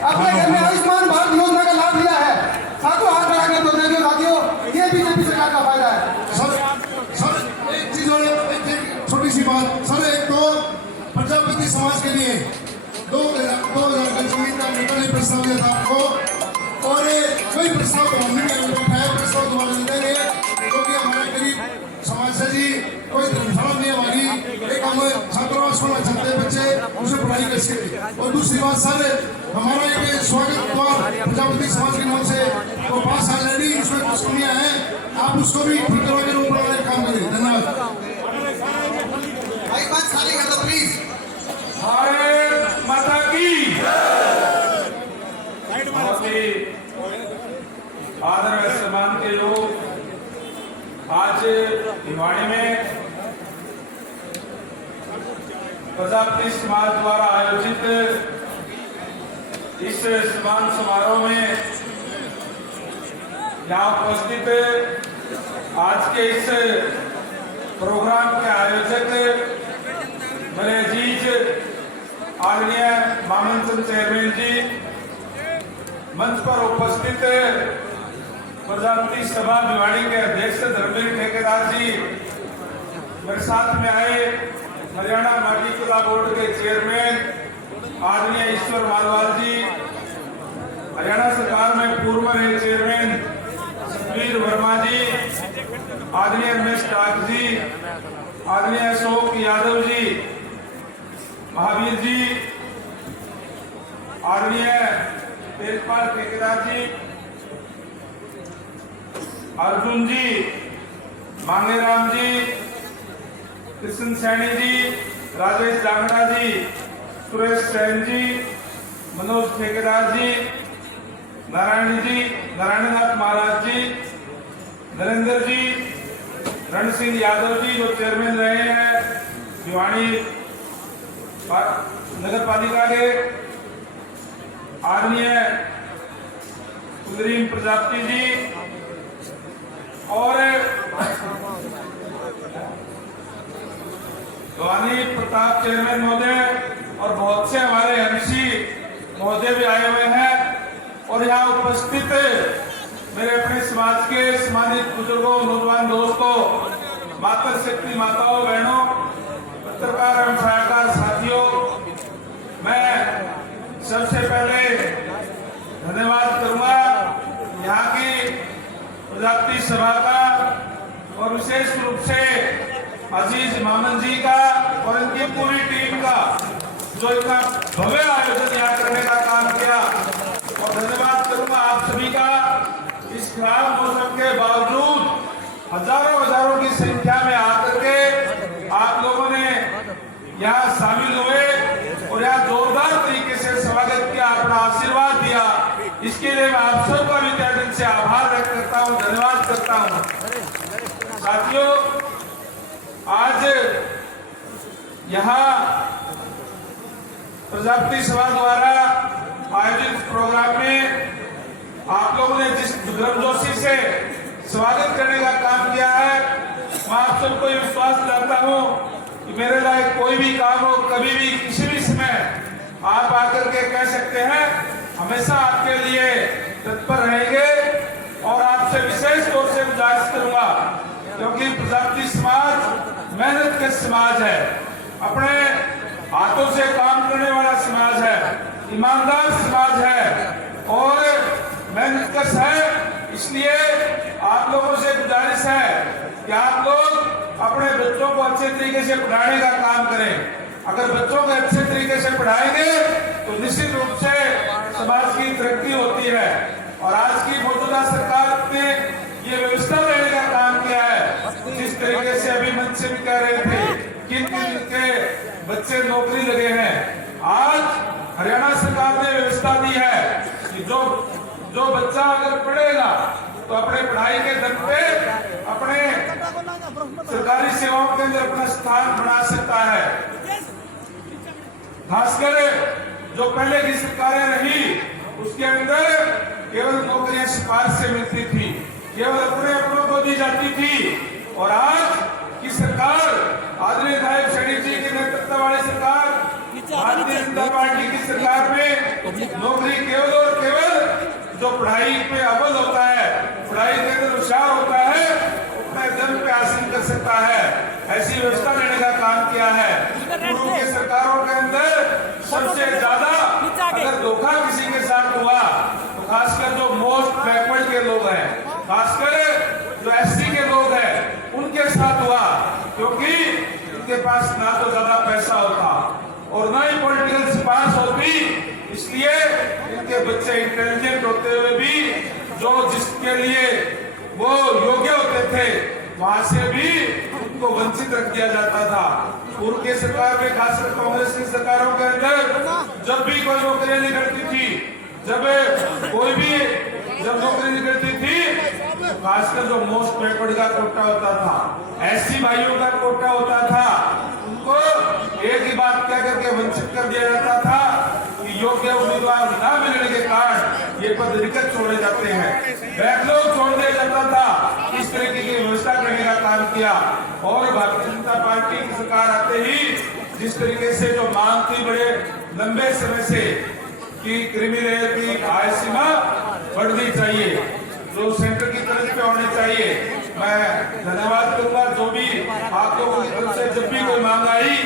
अपने घर में आयुष्मान भारत योजना का लाभ लिया है, सातों हाथ बढ़ा के बोल रहे साथियों, ये बीजेपी सरकार का फायदा है। सर एक चीज और एक छोटी सी बात सर, एक तो प्रजापति समाज के लिए 2000 का जमीन का नेता ने प्रस्ताव दिया था आपको, और कोई प्रस्ताव तो हमने नहीं उठाया, प्रस्ताव दोबारा देंगे क्योंकि हमारे गरीब समाज से जी कोई धर्मशाला नहीं हमारी, एक हम छात्रावास होना चाहते हैं बच्चे उसे पढ़ाई कर सके। और दूसरी बात सर, हमारा एक स्वागत द्वार प्रजापति समाज के नाम से वो पास ऑलरेडी, उसमें कुछ कमियां हैं, आप उसको भी ठीक करवा के रूप बनाने का काम करें। धन्यवाद। भाई बात खाली कर दो प्लीज। भारत माता की आदर व सम्मान के लोग, आज भिवाड़ी में प्रजापति समाज द्वारा आयोजित इस सम्मान समारोह में यहाँ उपस्थित आज के इस प्रोग्राम के आयोजक मेरे अजीज आदरणीय मामनचंद चेयरमैन जी, मंच पर उपस्थित प्रजापति सभा भिवाड़ी के अध्यक्ष धर्मवीर ठेकेदार जी, मेरे साथ में आए हरियाणा माटी कला बोर्ड के चेयरमैन आदरणीय ईश्वर मालवाल जी, हरियाणा सरकार में पूर्व रहे चेयरमैन सतवीर वर्मा जी, आदरणीय रमेश टाक जी, आदरणीय अशोक यादव जी, महावीर जी, आदरणीय तेजपाल ठेकेदार जी, अर्जुन जी, मांगेराम जी, कृष्ण सैनी जी, राजेश जांगड़ा जी, सुरेश सैन जी, मनोज ठेकेदार जी, नारायण जी, नारायणनाथ महाराज जी, नरेंद्र जी, रण सिंह यादव जी जो चेयरमैन रहे हैं भिवाड़ी नगर पालिका के, आदरणीय कुलदीप प्रजापति जी और भवानी प्रताप चेयरमैन महोदय और बहुत से हमारे एमसी महोदय भी आए हुए हैं, और यहाँ उपस्थित मेरे अपने समाज के सम्मानित बुजुर्गों, नौजवान दोस्तों, माता शक्ति माताओं, बहनों, पत्रकार एवं सहायकार साथियों, मैं सबसे पहले धन्यवाद करूंगा यहाँ की प्रजापति सभा का और विशेष रूप से अजीज मामन जी का और इनकी पूरी टीम का जो इतना भव्य आयोजन यहाँ करने का काम किया, और धन्यवाद करूंगा आप सभी का इस खराब मौसम के बावजूद हजारों की संख्या में आकर के आप लोगों ने यहाँ शामिल हुए और यहाँ जोरदार तरीके से स्वागत किया, अपना आशीर्वाद दिया। इसके लिए मैं आप सबका भी तहे दिल से आभार व्यक्त करता हूँ, धन्यवाद करता हूँ। साथियों, आज यहाँ प्रजापति सभा द्वारा आयोजित प्रोग्राम में आप लोगों ने जिस गर्मजोशी से स्वागत करने का काम किया है, मैं आप सबको विश्वास दिलाता हूँ कि मेरे लायक कोई भी काम हो, कभी भी किसी भी समय आप आकर के कह सकते हैं, हमेशा आपके लिए तत्पर रहेंगे। और आपसे विशेष तौर से गुजारिश करूंगा, क्योंकि प्रजापति समाज मेहनत का समाज है, अपने हाथों से काम करने वाला समाज है, ईमानदार समाज है और मेहनत कश है। इसलिए आप लोगों से गुजारिश है कि आप लोग अपने बच्चों को अच्छे तरीके से पढ़ाने का काम करें। अगर बच्चों को अच्छे तरीके से पढ़ाएंगे तो निश्चित रूप से समाज की तरक्की होती है। और आज की मौजूदा सरकार ने ये व्यवस्था देने का काम किया है, जिस तरीके से अभी मंच से भी कह रहे थे किन के बच्चे नौकरी लगे हैं। आज हरियाणा सरकार ने व्यवस्था दी है कि जो बच्चा अगर पढ़ेगा तो अपने पढ़ाई के दम पे अपने सरकारी सेवाओं के अंदर अपना स्थान बना सकता है। खासकर जो पहले की सरकारें रही उसके अंदर केवल नौकरियां सिफारिश से मिलती थी, केवल अपनों को दी जाती थी। और आज की सरकार आदरणीय विधायक सैनी जी के नेतृत्व वाली सरकार, भारतीय जनता पार्टी की सरकार में नौकरी जो पढ़ाई में अव्वल होता है, पढ़ाई के अंदर होशियार होता है, अपने दम पे हासिल कर सकता है, ऐसी व्यवस्था लेने का काम किया है। पूर्व की सरकारों के अंदर सबसे ज्यादा अगर धोखा किसी के साथ हुआ तो खासकर जो मोस्ट बैकवर्ड के लोग हैं, खासकर जो एससी के लोग हैं, उनके साथ हुआ, क्योंकि उनके पास ना तो ज्यादा पैसा होता और ना ही पॉलिटिकल सिफारिश होती, इसलिए इनके बच्चे इंटेलिजेंट होते हुए भी जो जिसके लिए वो योग्य होते थे वहां से भी उनको वंचित रख दिया जाता था। पूर्व की सरकार में, खासकर कांग्रेस की सरकारों के अंदर जब भी कोई नौकरी निकलती थी, जब नौकरी निकलती थी, खासकर जो मोस्ट बैकवर्ड का कोटा होता था, एससी भाइयों का कोटा होता था, उनको एक ही बात कह करके वंचित कर दिया जाता था कि योग्य उम्मीदवार न मिलने के कारण ये पद रिक्त छोड़े जाते हैं, बैकलॉग छोड़ दिया जाता था। इस तरीके की व्यवस्था करने का काम किया और भारतीय जनता पार्टी की सरकार आते ही जिस तरीके से जो मांग थी बड़े लंबे समय से कि क्रिमिनल की आय सीमा बढ़नी चाहिए, जो सेंटर की तरफ पे होनी चाहिए, मैं धन्यवाद करूंगा जो भी आप लोगों की तरफ से जब भी कोई मांग आई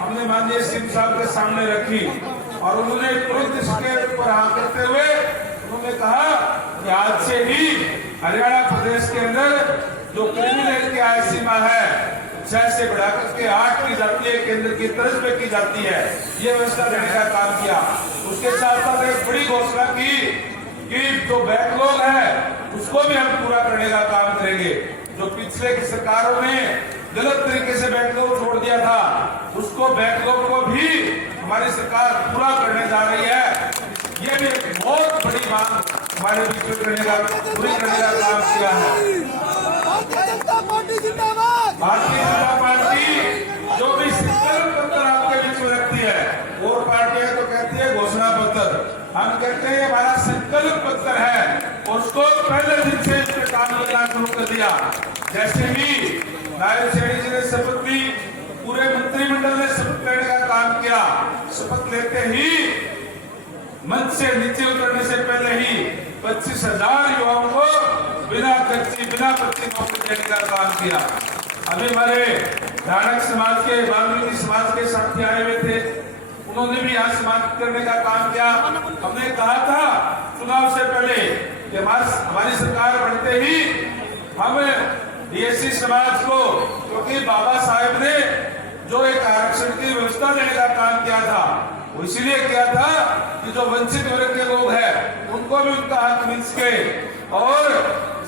हमने माननीय सिंह साहब के सामने रखी और उन्होंने तुरंत इसके ऊपर हाँ करते हुए उन्होंने कहा कि आज से ही हरियाणा प्रदेश के अंदर जो क्रिमिनल की आय सीमा है 6 से बढ़ाकर के 8 की जाती है, केंद्र की तरफ पे की जाती है, ये व्यवस्था देने का काम किया। उसके साथ साथ एक बड़ी घोषणा की कि जो बैकलॉग है उसको भी हम पूरा करने का काम करेंगे। जो पिछले की सरकारों ने गलत तरीके से बैकलॉग छोड़ दिया था, उसको बैकलॉग को भी हमारी सरकार पूरा करने जा रही है। ये भी एक बहुत बड़ी मांग हमारे बीच में पूरी करने का काम किया है। भारतीय जनता पार्टी जिंदाबाद। भारतीय जनता पार्टी जो भी संकल्प पत्र आपके बीच में रखती है, और पार्टियां तो कहती है घोषणा पत्र, हम कहते हैं हमारा संकल्प पत्र है और उसको पहले दिन से इस पे काम करना शुरू कर दिया। जैसे ही नायब सैनी जी ने शपथ ली, पूरे मंत्रिमंडल ने शपथ लेने का काम किया, शपथ लेते ही मंच से नीचे उतरने से पहले ही 25,000 युवाओं को बिना खर्ची बिना पर्ची नौकरी देने का काम किया। अभी हमारे धारक समाज के, वाल्मीकि समाज के साथी आए हुए थे, उन्होंने भी यहाँ समाप्त करने का काम किया। हमने कहा था चुनाव से पहले कि हमारी सरकार बनते ही हम डीएससी समाज को, क्योंकि बाबा साहेब ने जो एक आरक्षण की व्यवस्था देने का काम किया था वो इसलिए किया था कि जो वंचित वर्ग के लोग हैं उनको भी उनका हक मिल सके, और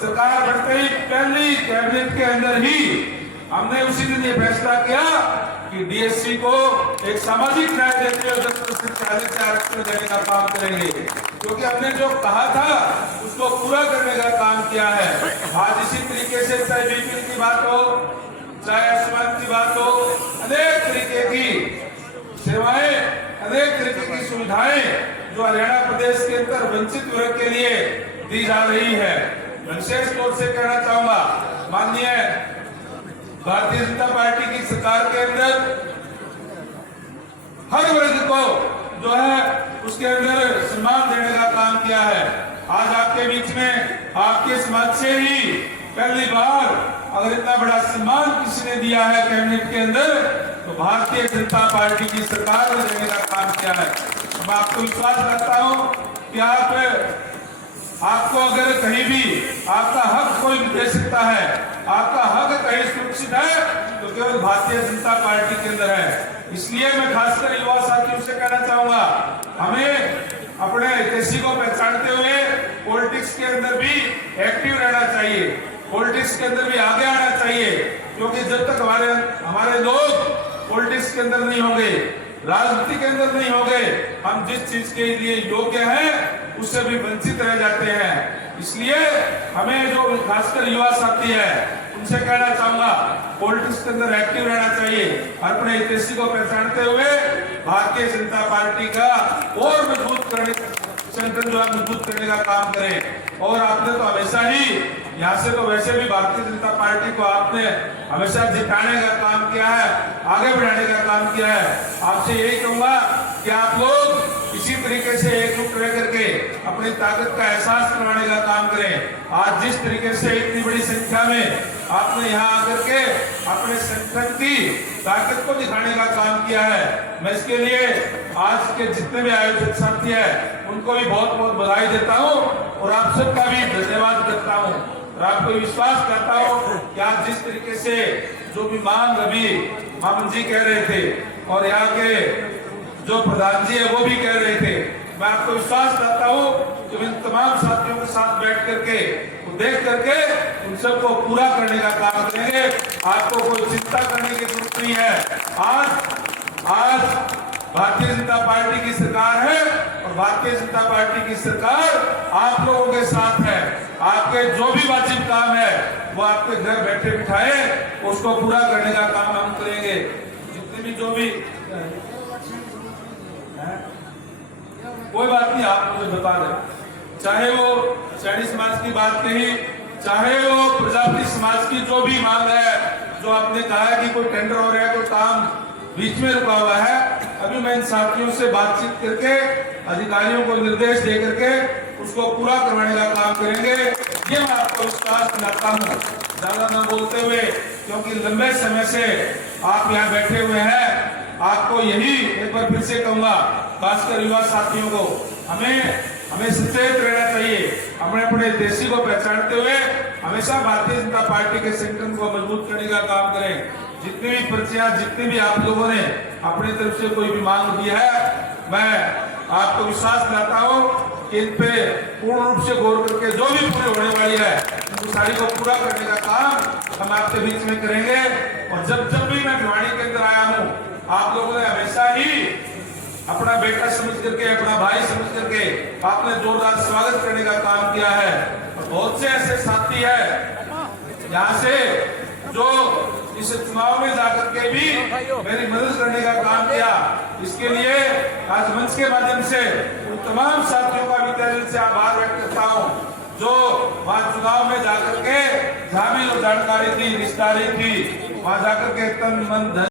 सरकार बनते ही पहली कैबिनेट के अंदर ही हमने उसी दिन ये फैसला किया कि डीएससी को एक सामाजिक न्याय देते हुए 10% से आरक्षण देने का काम करेंगे, क्योंकि हमने जो कहा था उसको पूरा करने का काम किया है। आज इसी तरीके से चाहे बीपीएल की बात हो, चाहे आयुष्मान की बात हो, अनेक तरीके की सेवाएं, अनेक तरीके की सुविधाएं जो हरियाणा प्रदेश के अंदर वंचित वर्ग के लिए दी जा रही है। विशेष तौर से कहना चाहूंगा, माननीय भारतीय जनता पार्टी की सरकार के अंदर हर वर्ग को जो है उसके अंदर सम्मान देने का काम किया है। आज आपके बीच में आपके समाज से ही पहली बार अगर इतना बड़ा सम्मान किसी ने दिया है कैबिनेट के अंदर, तो भारतीय जनता पार्टी की सरकार ने देने का काम किया है। मैं आपको विश्वास करता हूं कि आपको अगर कहीं भी आपका हक कोई दे सकता है, आपका हक कहीं सुरक्षित है, तो केवल भारतीय जनता पार्टी के अंदर है। इसलिए मैं खासकर युवा साथियों से कहना चाहूंगा, हमें अपने हितैषी को पहचानते हुए पॉलिटिक्स के अंदर भी एक्टिव रहना चाहिए, पॉलिटिक्स के अंदर भी आगे आना चाहिए, क्योंकि जब तक हमारे लोग पॉलिटिक्स के अंदर नहीं होंगे, राजनीति के अंदर नहीं होंगे, हम जिस चीज के लिए योग्य हैं उससे भी वंचित रह जाते हैं। इसलिए हमें जो खासकर युवा साथी है उनसे कहना चाहूंगा, पॉलिटिक्स के अंदर एक्टिव रहना चाहिए, अपने हितैषी को पहचानते हुए भारतीय जनता पार्टी का और मजबूत करने संगठन जो है मजबूत करने का काम करें। और आपने तो हमेशा ही यहाँ से तो वैसे भी भारतीय जनता पार्टी को आपने हमेशा जिताने का काम किया है, आगे बढ़ाने का काम किया है। आपसे यही कहूंगा कि आप लोग इसी इसी तरीके से एकजुट रह करके अपनी ताकत का एहसास करवाने का काम करें। आज जिस तरीके से इतनी बड़ी संख्या में आपने यहाँ आकर के अपने संगठन की ताकत को दिखाने का काम किया है, मैं इसके लिए आज के जितने भी आयोजक साथी हैं उनको भी बहुत बहुत बधाई देता हूँ और आप सबका भी धन्यवाद करता हूँ और आपको विश्वास करता हूँ कि आज जिस तरीके से जो भी मांग अभी मामन जी कह रहे थे और यहाँ के जो प्रधान जी है वो भी कह रहे थे, मैं आपको विश्वास करता हूँ कि इन तमाम साथियों के साथ बैठ करके देख करके उन सबको पूरा करने का काम करेंगे। आपको कोई चिंता करने की जरूरत नहीं है। आज भारतीय जनता पार्टी की सरकार है और भारतीय जनता पार्टी की सरकार आप लोगों के साथ है। आपके जो भी वाजिब काम है वो आपके घर बैठे बिठाए उसको पूरा करने का काम हम करेंगे। जितने भी जो भी कोई बात नहीं, आप मुझे बता दें, चाहे वो सैनी समाज की बात कही, चाहे वो प्रजापति समाज की जो भी मांग है, जो आपने कहा है कि कोई टेंडर हो रहा है, कोई काम बीच में रुका हुआ है, अभी मैं इन साथियों से बातचीत करके अधिकारियों को निर्देश दे करके उसको पूरा करवाने का काम करेंगे। ये मैं आपको विश्वास दिलाता हूँ, ज्यादा न बोलते हुए, क्योंकि लंबे समय से आप यहाँ बैठे हुए हैं। आपको यही एक बार फिर से कहूंगा, खासकर युवा साथियों को, हमें सचेत रहना चाहिए। हमें अपने देशी को पहचानते हुए हमेशा भारतीय जनता पार्टी के संगठन को मजबूत करने का काम करें। जितनी भी पर्चियां, जितने भी आप लोगों ने अपनी तरफ से कोई भी मांग दी है, मैं आपको विश्वास दिलाता हूँ कि इन पे पूर्ण रूप से गौर करके जो भी पूरी होने वाली है उस सारी को पूरा करने का काम हम आपके बीच में करेंगे। और जब भी मैं भिवानी के अंदर आया हूँ, आप लोगों ने हमेशा ही अपना बेटा समझ करके, अपना भाई समझ करके आपने जोरदार स्वागत करने का काम किया है। और बहुत से ऐसे साथी हैं यहाँ से जो इस चुनाव में जाकर के भी मेरी मदद करने का काम किया। इसके लिए आज मंच के माध्यम से उन तमाम साथियों का भी तहे दिल से आभार व्यक्त करता हूँ जो वहाँ चुनाव में जाकर के जहाँ भी जो जानकारी थी, रिश्तेदारी थी, वहाँ जाकर के तन मन धन